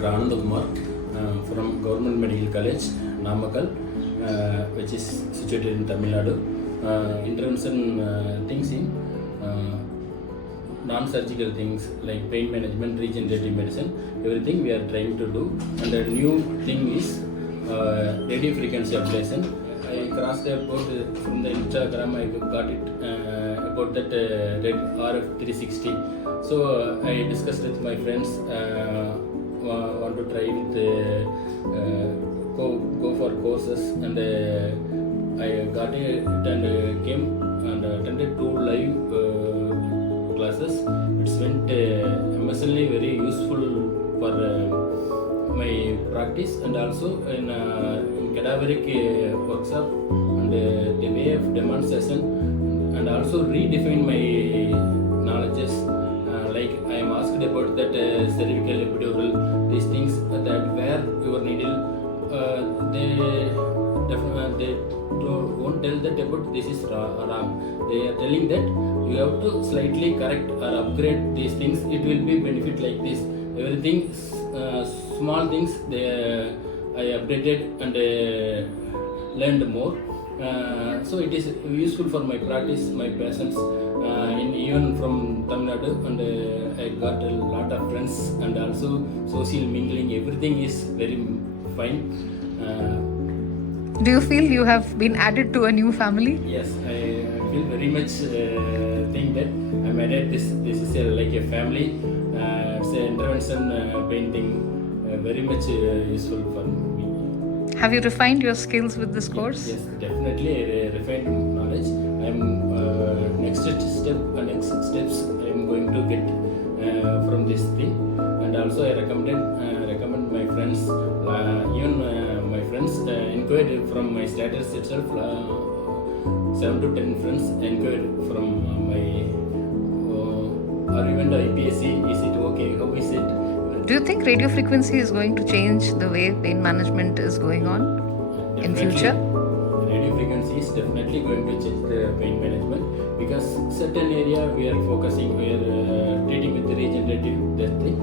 Dr. Anandakumar from Government Medical College, Namakkal, which is situated in Tamil Nadu. Intervention things in non-surgical things like pain management, regenerative medicine, everything we are trying to do. And the new thing is radiofrequency ablation. I crossed about from the Instagram, I got it about that RF360. So I discussed with my friends, want to try with go for courses, and I got it and came and attended 2 live classes. It's went amazingly very useful for my practice, and also in Cadaveric workshop, and the way of demonstration, and also redefine my knowledges. Like I am asked about that cervical epidural, these things that where your needle, they won't tell that about this is wrong. They are telling that you have to slightly correct or upgrade these things. It will be benefit like this. Everything, small things, I updated and learned more. So it is useful for my practice, my patients, even from Tamil Nadu, and I got a lot of friends, and also social mingling. Everything is very fine. Do you feel you have been added to a new family? Yes, I feel very much think that I'm added. This is like a family. It's an intervention painting, very much useful for me. Have you refined your skills with this course? Yes, definitely I refined knowledge. I'm next steps I'm going to get from this thing, and also I recommend my friends, even my friends inquired from my status itself. 7 to 10 friends inquired from my or even the IPSC. Is it okay? How is it? Do you think radiofrequency is going to change the way pain management is going on in future? Radiofrequency is definitely going to change the pain management, because certain area we are focusing, we are treating with the regenerative thing.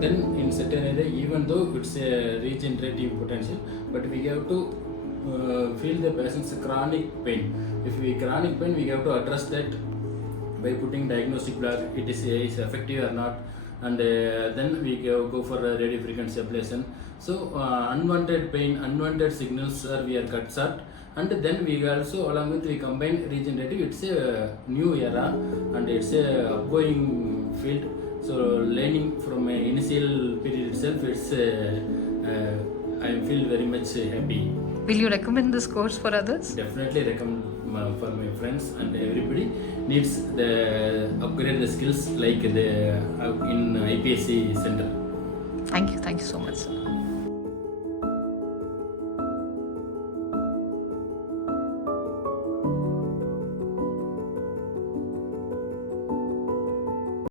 Then in certain area, even though it's a regenerative potential, but we have to feel the patient's chronic pain. If we chronic pain, we have to address that by putting diagnostic block, it is effective or not, and then we go for a radiofrequency ablation. So unwanted pain, unwanted signals we are cut short, and then we also along with we combine regenerative. It's a new era, and it's a upgoing field. So learning from an initial period itself, it's I feel very much happy. Will you recommend this course for others? Definitely recommend for my friends, and everybody needs the upgrade the skills like the in IPSC center. Thank you so much, sir.